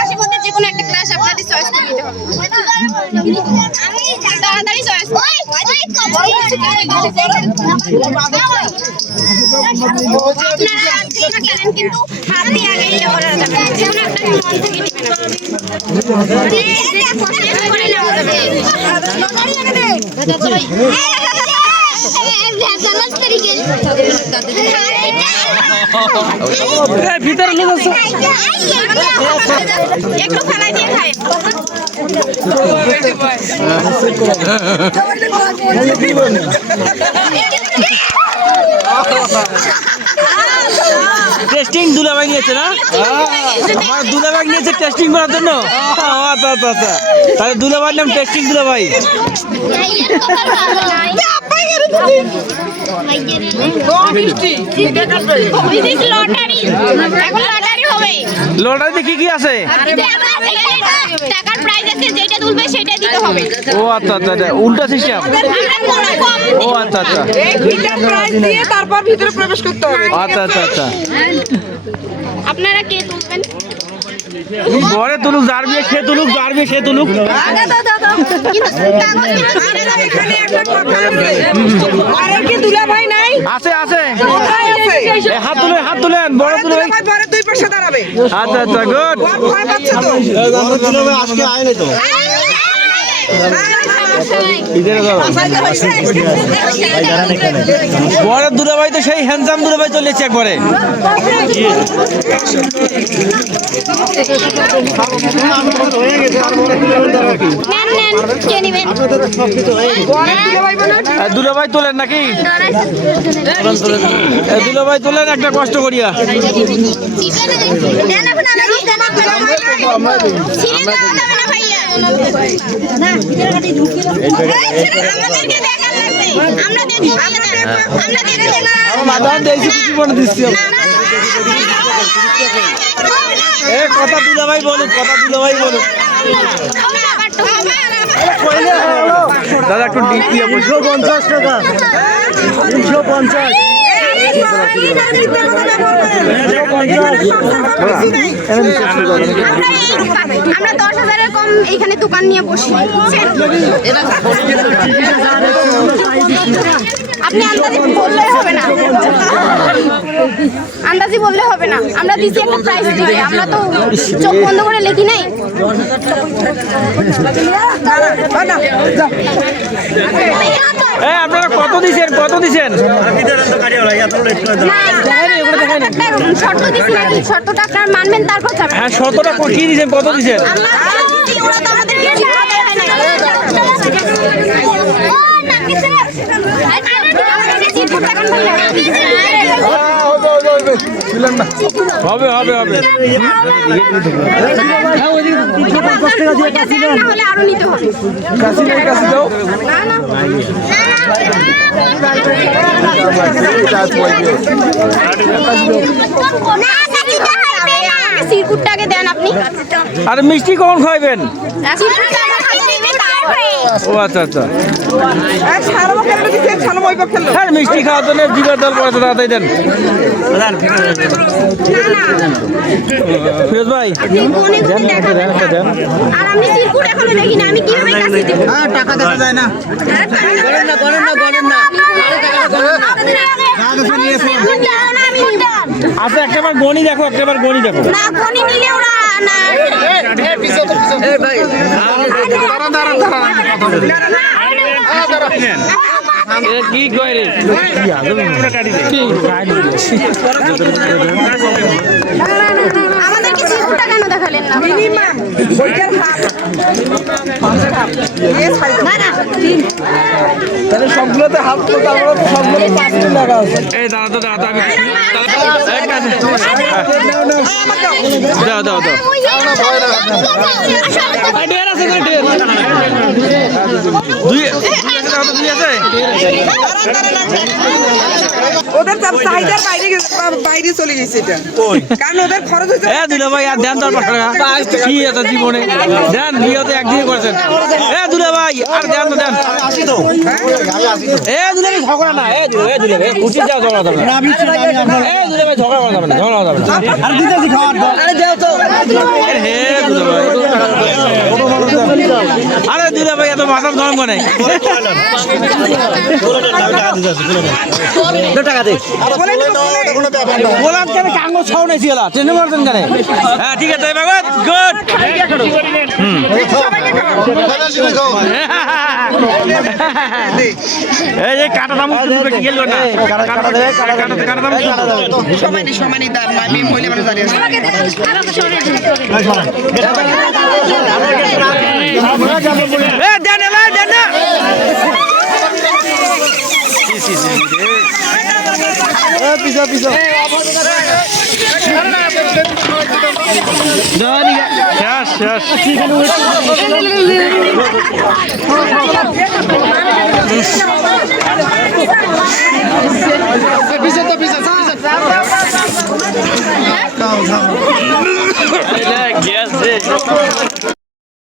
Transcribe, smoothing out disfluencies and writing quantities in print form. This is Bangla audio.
ক্লাসের মধ্যে যে কোনো একটা ক্লাস আপনাদের চয়েস করে নিতে হবে। তাড়াতাড়ি চয়েস কিন্তু হাত দিয়ে আগে ইয়ে করা যাবে না। যে কোনো একটা মন থেকে ভিতরে লোক আছে একটু ফেলাই দিয়ে খায়। টেস্টিং দুলাভাই নিয়েছে না? আমার দুলাভাই নিয়েছে টেস্টিং করার জন্য। আচ্ছা আচ্ছা আচ্ছা, তাহলে দুলাভাইয়ের নাম টেস্টিং দুলাভাই। লটারিতে কি কি আছে? টাকার প্রাইজ আছে, যেটা তুলবে সেটা দিতে হবে। ও আচ্ছা আচ্ছা, উল্টা সিস্টেম। ও আচ্ছা আচ্ছা, তারপর ভিতরে প্রবেশ করতে হবে। আচ্ছা আচ্ছা আচ্ছা। আপনারা কে তুলবেন? ঘরে তুলুক, যার বিয়ে সে তুলুক, যার বিয়ে সে তুলুক। আছে আছে, হাত তুলে, হাত তুলেন, বড় তুলে। আচ্ছা আচ্ছা, গুড। আজকে আয় তো বড় দুলাভাই তো সেই হ্যান্ডসাম দুলাভাই চলেছে একবারে। দুলাভাই তোলেন নাকি? দুলাভাই তোলেন একটা কষ্ট করিয়া। কথা দুলাভাই বলুক, কথা দুলাভাই বলুক। দাদা একটু ডিপ দিয়ে 250 টাকা 250। আমরা 10,000-এর কম এখানে দোকান নিয়ে বসি। আপনি আন্দাজি বললে হবে না, আন্দাজি বললে হবে না। আমরা দিচ্ছি একটা প্রাইস দিয়ে, আমরা তো চোখ বন্ধ করে লিখি নাই। আপনারা কত দিচ্ছেন, কত দিচ্ছেন? শর্ত দিচ্ছি নাকি? শর্তটা আপনার মানবেন, তারপর যাবেন। হ্যাঁ, শতটা কি দিচ্ছেন, কত দিচ্ছেন? হবে হবে হবে। আরো নিতে হবে। সিরকুটটাকে দেন আপনি। আর মিষ্টি কখন খাইবেন? ও আচ্ছা আচ্ছা, হ্যাঁ মিষ্টি খাওয়ার জন্য জিগার দল করে তাড়াতাড়ি দেন। ফিরোজ ভাই দেন। আর আমি সিরকুট এখনো দেখিনি, আমি কিভাবে কাছে দেব? টাকা দেওয়া যায় না। আচ্ছা, একটাবার গণি দেখো, একটাবার গণি দেখো। না গনি নিলে ওরা না। কি কয় রে? আমাদেরকে সিরকুটটা কেন দেখালেন না? তাহলে সবগুলোতে হাফ, সবগুলো 5 টাকা আছে। এই দাঁড়া তো, দাঁড়া, আমি দাও দাও দাও। ওদের চাহিদার বাইরে চলে গেছে এটা, কারণ ওদের খরচ হয়েছে। দিল ভাই আর দেন 10 টাকা। কি আছে জীবনে দেন বিয়ে তো একদিনে করেছেন এ দুলে ভাই আর দেন তো দেন আসি তো এ দুলে ভাই ঝগড়া না এ দুলে ভাই উঠে যাও ঝগড়া যাবে না এ দুলে ভাই ঝগড়া করা যাবে না ঝগড়া যাবে না আর দিতেছি খাওয়ার দাও আরে দাও তো হে দুলে ভাই আরে দুলে ভাই এত মাথা গরম করে টাকা দে আরে বলে দাও কোনো ব্যাপার না বলাম কেন কাঙ্গো ছাও নাই ছিল ট্রেনে মারছেন কেন হ্যাঁ ঠিক আছে ভাগত গুড এই যে কাটা দাম গেল না কাটা দেবে কাটা দাম সমানই দাম আমি মহিলা মানুষ দাঁড়িয়ে আছি এ দেন এলা দেন না পিছা পিছা শেষ পিছা তো পিছা গ্যাস